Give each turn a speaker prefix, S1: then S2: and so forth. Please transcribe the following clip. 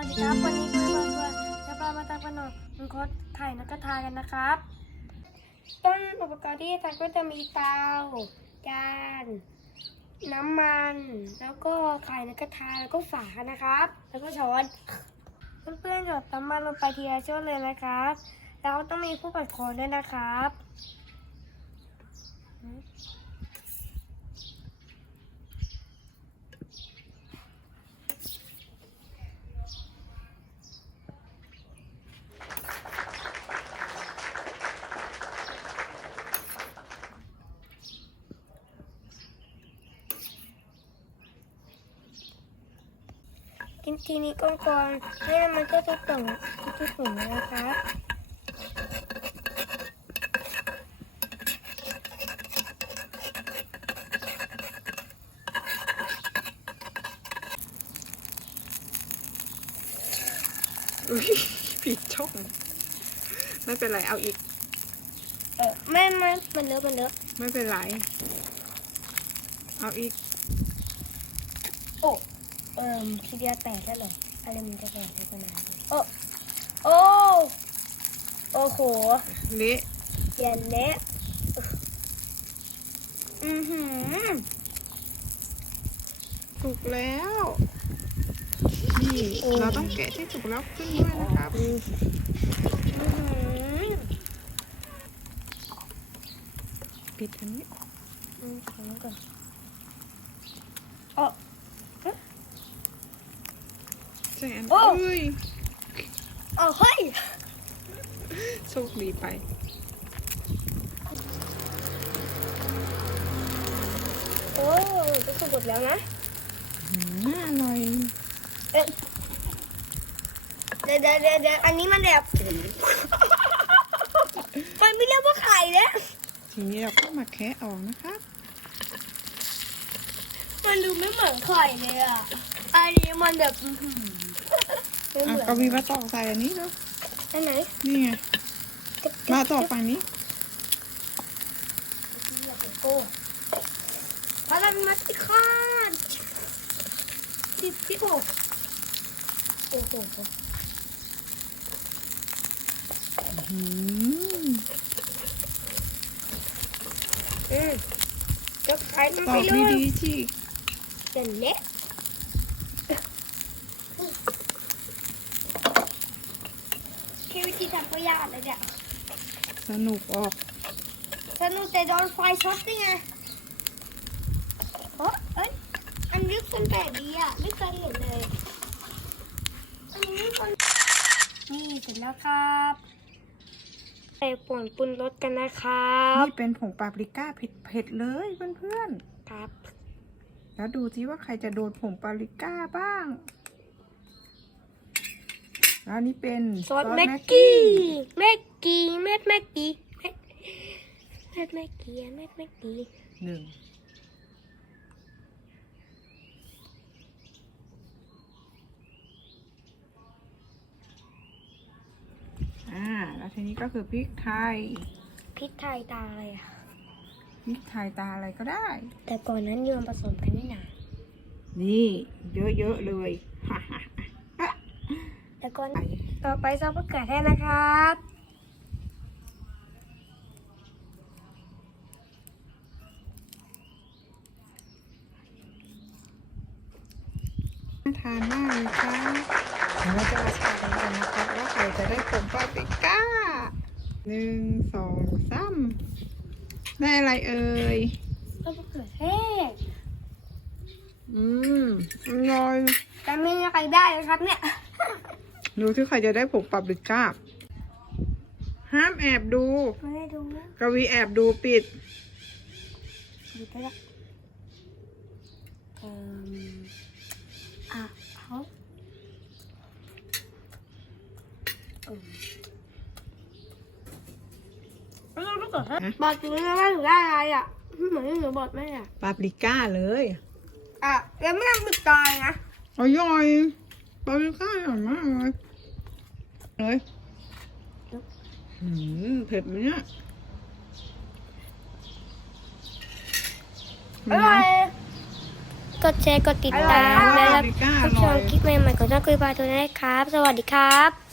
S1: วัสดีครับวันนี้คุณบอลตัวจะพามาทำขนมคดไข่นกกระทากันนะครับ ต้นอุปกรณ์ที่จะทำก็จะมีเตาจานน้ำมัน แล้วก็ไข่นกกระทาแล้วก็ฝานะครับ แล้วก็ช้อนเพื่อนๆหยดน้ำมันลงไปทีละช่วงเลยนะครับแล้วต้องมีผู้ปัดโคนด้วยนะครับ กินทีนี้ก่อนๆให้มันก็จะตกทุกถุงนะครับ
S2: อุ๊ยผิดช่องไม่เป็นไรเอาอีก
S1: เออไม่ไม่มันเลอะมันเลอะ
S2: ไม่เป็นไร เอาอีก
S1: โอ้ เอิ่มทีเดียวแตกแล้วเหรออะไรมันจะแตกได้ขนาดนี้โอ้โอ้โอ้โห
S2: เละ
S1: อย่าเละอือหือ
S2: สุกแล้วนี่เราต้องแกะที่สุกแล้วขึ้นมานะครับ
S1: อือหือ
S2: ปิดอันนี้
S1: อืมขอน้ำก่อนโอ้
S2: ใช่อัน
S1: โอ้
S2: เอ้ย
S1: โอ้เฮ้ย
S2: โชคดีไป
S1: โอ้จะสุกหมดแล้วนะ
S2: อืมอร่อย
S1: เอ๊ะเดี๋ยวเดี๋ยวเดี๋ยวเดี๋ยวอันนี้มันแบบ มันไม่เรียกว่าไข่แล้ว
S2: ทีนี้เราก็มาแคะออกนะครับ
S1: มันดูไม่เหมือนไข่เลยอะ อันนี้มันแบบอื้อหือ ไม่เห
S2: อะ
S1: มือน
S2: ก็มีมาตอกใส่อันนี้แล้ว
S1: อันไหน
S2: นี่ไงมาตอกฝั่งนี้
S1: โอ้พลังมัสคาดดิบที่โอ้โอ้โห
S2: อืม
S1: อืมจะใช้มัน
S2: ตอ
S1: ไป
S2: ก
S1: เลย
S2: ดีๆที่
S1: เป็นเละ แค่วิธีทำก็ยากเลยเนี่ย
S2: สนุกออก
S1: สนุกแต่โดนไฟช็อตได้ไงเอ้ยเอ้ย อันนี้คนแปลกดีอะ ไม่เคยเห็นเลย อันนี้คนนี่เสร็จแล้วครับใส่ป่นปรุนรสกันนะครับ
S2: นี่เป็นผงปาปริก้าเผ็ดๆเลยเพื่อน
S1: ครับ
S2: ๆแล้วดูซิว่าใครจะโดนผงปาปริก้าบ้าง แล้วนี่เป็น
S1: ซอสแม็กกี้แม็กกี้เม็ดแม็กกี้เม็ดเม็ดแม็กกี้เม็ดแม็กกี้
S2: หนึ่งอ่าแล้วทีนี้ก็คือพริกไทย
S1: พริกไทยตาอะไรอะ
S2: พริกไทยตาอะไรก็ได้
S1: แต่ก่อนนั้นโยมผสมกันนี่นา
S2: นี่ เยอะๆเลย
S1: แต่ก่อนต่อไปซอสมะเขือเทศนะครับ
S2: น่าทานมากเลยค่ะเดี๋ยวเราจะมาทานกันนะครับว่าใครจะได้ผงปาปริก้าหนึ่งสองสามได้อะไรเอ่ย
S1: ซอสมะเขือเทศ
S2: อืมอร่อย
S1: แต่ไม่มีใครได้นะครับเนี่ย
S2: ดูที่ใครจะได้ผงปาปริก้าห้ามแอบดู
S1: ไม่ได้ดูนะ
S2: กวีแอบดูปิด
S1: ดูไปละเอ่มอะเขาเออไม่ต้องรู้ก่อนฮะ
S2: ฮะ
S1: บอกจริงนะว่าหนูได้อะไรอะเหมือนที่หนูบอกแม่อะ
S2: ปาปริก้าเลย
S1: อะแล้วไม่ต้องปิดตายนะ
S2: อร่อยปาปริก้าอร่อยมากเลย เลยอืมเผ็ดไหมเนี่ย
S1: อร่อย
S2: อ
S1: กดแชร์กดติดตาม
S2: อร่
S1: และ
S2: อย
S1: รับ
S2: ปาปริก้าอ
S1: รับช
S2: ร่อ
S1: ม
S2: ย
S1: คลิปใหม่ๆของช่องคุยปลาทูนะครับ สวัสดีครับ